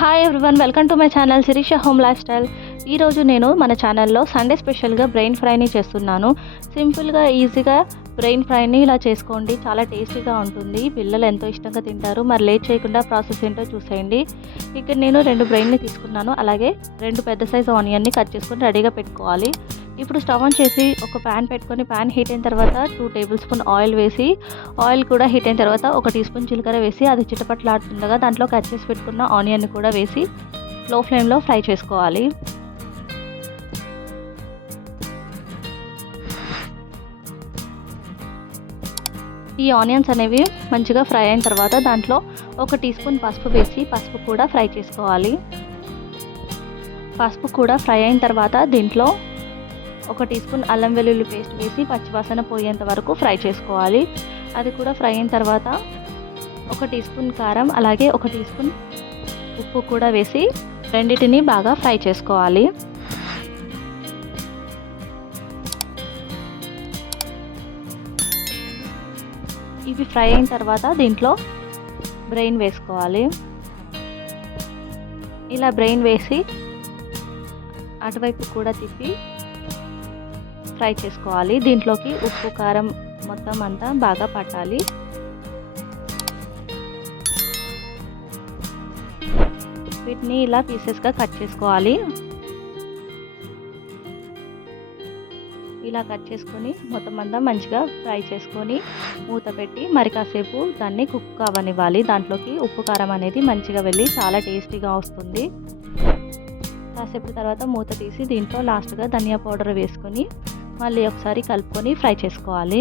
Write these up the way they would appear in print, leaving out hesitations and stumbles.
Hi everyone, welcome to my channel Sirisha home lifestyle. ఈరోజు నేను మన ఛానల్లో సండే స్పెషల్గా బ్రెయిన్ ఫ్రైని చేస్తున్నాను. సింపుల్గా ఈజీగా బ్రెయిన్ ఫ్రైని ఇలా చేసుకోండి, చాలా టేస్టీగా ఉంటుంది. పిల్లలు ఎంతో ఇష్టంగా తింటారు. మరి లేట్ చేయకుండా ప్రాసెస్ ఏంటో చూసేయండి. ఇక్కడ నేను 2 బ్రెయిన్ని తీసుకున్నాను. అలాగే 2 పెద్ద సైజు ఆనియన్ని కట్ చేసుకొని రెడీగా పెట్టుకోవాలి. ఇప్పుడు స్టవ్ ఆన్ చేసి ఒక ప్యాన్ పెట్టుకొని, ప్యాన్ హీట్ అయిన తర్వాత 2 టేబుల్ స్పూన్ ఆయిల్ వేసి, ఆయిల్ కూడా హీట్ అయిన తర్వాత 1 టీ స్పూన్ జీలకర్ర వేసి, అది చిటపట్లాడుతుండగా దాంట్లో కట్ చేసి పెట్టుకున్న ఆనియన్ని కూడా వేసి లో ఫ్లేమ్లో ఫ్రై చేసుకోవాలి. ఈ ఆనియన్స్ అనేవి మంచిగా ఫ్రై అయిన తర్వాత దాంట్లో 1 టీ స్పూన్ పసుపు వేసి, పసుపు కూడా ఫ్రై చేసుకోవాలి. పసుపు కూడా ఫ్రై అయిన తర్వాత దీంట్లో 1 టీ స్పూన్ అల్లం వెల్లుల్లి పేస్ట్ వేసి పచ్చివాసన పోయేంత వరకు ఫ్రై చేసుకోవాలి. అది కూడా ఫ్రై అయిన తర్వాత 1 టీ స్పూన్ కారం, అలాగే 1 టీ స్పూన్ ఉప్పు కూడా వేసి రెండింటిని బాగా ఫ్రై చేసుకోవాలి. ఇవి ఫ్రై అయిన తర్వాత దీంట్లో బ్రెయిన్ వేసుకోవాలి. ఇలా బ్రెయిన్ వేసి అటువైపు కూడా తిప్పి ఫ్రై చేసుకోవాలి. దీంట్లోకి ఉప్పు కారం మొత్తం అంతా బాగా పట్టాలి. వీటిని ఇలా పీసెస్గా కట్ చేసుకోవాలి. ఇలా కట్ చేసుకొని మొత్తం అంతా మంచిగా ఫ్రై చేసుకొని మూత పెట్టి మరి కాసేపు దాన్ని కుక్ అవ్వనివ్వాలి. దాంట్లోకి ఉప్పు కారం అనేది మంచిగా వెళ్ళి చాలా టేస్టీగా వస్తుంది. కాసేపు తర్వాత మూత తీసి దీంట్లో లాస్ట్గా ధనియా పౌడర్ వేసుకొని మళ్ళీ ఒకసారి కలుపుకొని ఫ్రై చేసుకోవాలి.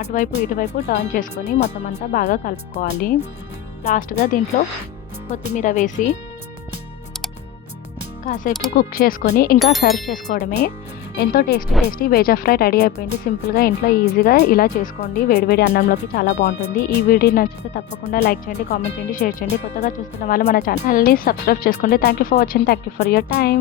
అటువైపు ఇటువైపు టర్న్ చేసుకొని మొత్తం అంతా బాగా కలుపుకోవాలి. లాస్ట్గా దీంట్లో కొత్తిమీర వేసి కాసేపు కుక్ చేసుకొని ఇంకా సర్వ్ చేసుకోవడమే. ఎంతో టేస్టీ వేజా ఫ్రై రెడీ అయిపోయింది. సింపుల్గా ఇంట్లో ఈజీగా ఇలా చేసుకోండి. వేడివేడి అన్నంలోకి చాలా బాగుంటుంది. ఈ వీడియో నచ్చితే తప్పకుండా లైక్ చేయండి, కామెంట్ చేయండి, షేర్ చేయండి. కొత్తగా చూస్తున్న వాళ్ళు మన ఛానల్ని సబ్స్క్రైబ్ చేసుకోండి. Thank you for watching. Thank you for your time.